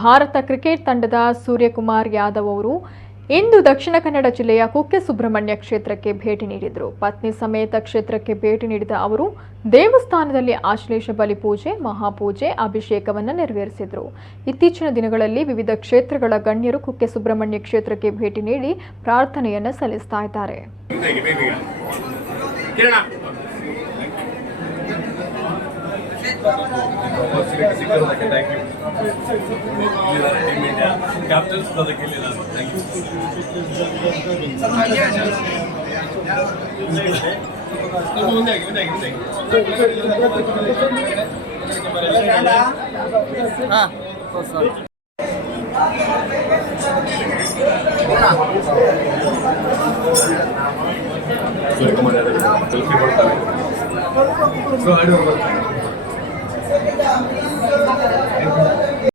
Bharat cricket ತಂಡದ ಸೂರ್ಯಕುಮಾರ್ ಯಾದವ್ ಅವರು ಇಂದು ದಕ್ಷಿಣ ಕನ್ನಡ ಜಿಲ್ಲೆಯ ಕುಕ್ಕೆ ಸುಬ್ರಹ್ಮಣ್ಯ ಕ್ಷೇತ್ರಕ್ಕೆ ಭೇಟಿ ನೀಡಿದರು. ಪತ್ನಿ ಸಮೇತ ಕ್ಷೇತ್ರಕ್ಕೆ ಭೇಟಿ ನೀಡಿದ ಅವರು ದೇವಸ್ಥಾನದಲ್ಲಿ ಆಶ್ಲೇಷ ಬಲಿ ಪೂಜೆ, ಮಹಾಪೂಜೆ, ಅಭಿಷೇಕವನ್ನು ನೆರವೇರಿಸಿದರು. ಇತ್ತೀಚಿನ ದಿನಗಳಲ್ಲಿ ವಿವಿಧ ಕ್ಷೇತ್ರಗಳ ಗಣ್ಯರು ಕುಕ್ಕೆ ಸುಬ್ರಹ್ಮಣ್ಯ ಕ್ಷೇತ್ರಕ್ಕೆ ಭೇಟಿ ನೀಡಿ ಪ್ರಾರ್ಥನೆಯನ್ನು ಸಲ್ಲಿಸ್ತಾ ಇದ್ದಾರೆ. ಸೂರ್ಯಕುಮಾರ್ ಯಾದವ್ ಸೆಲ್ಫಿ ಮಾಡ್ತಾರೆ.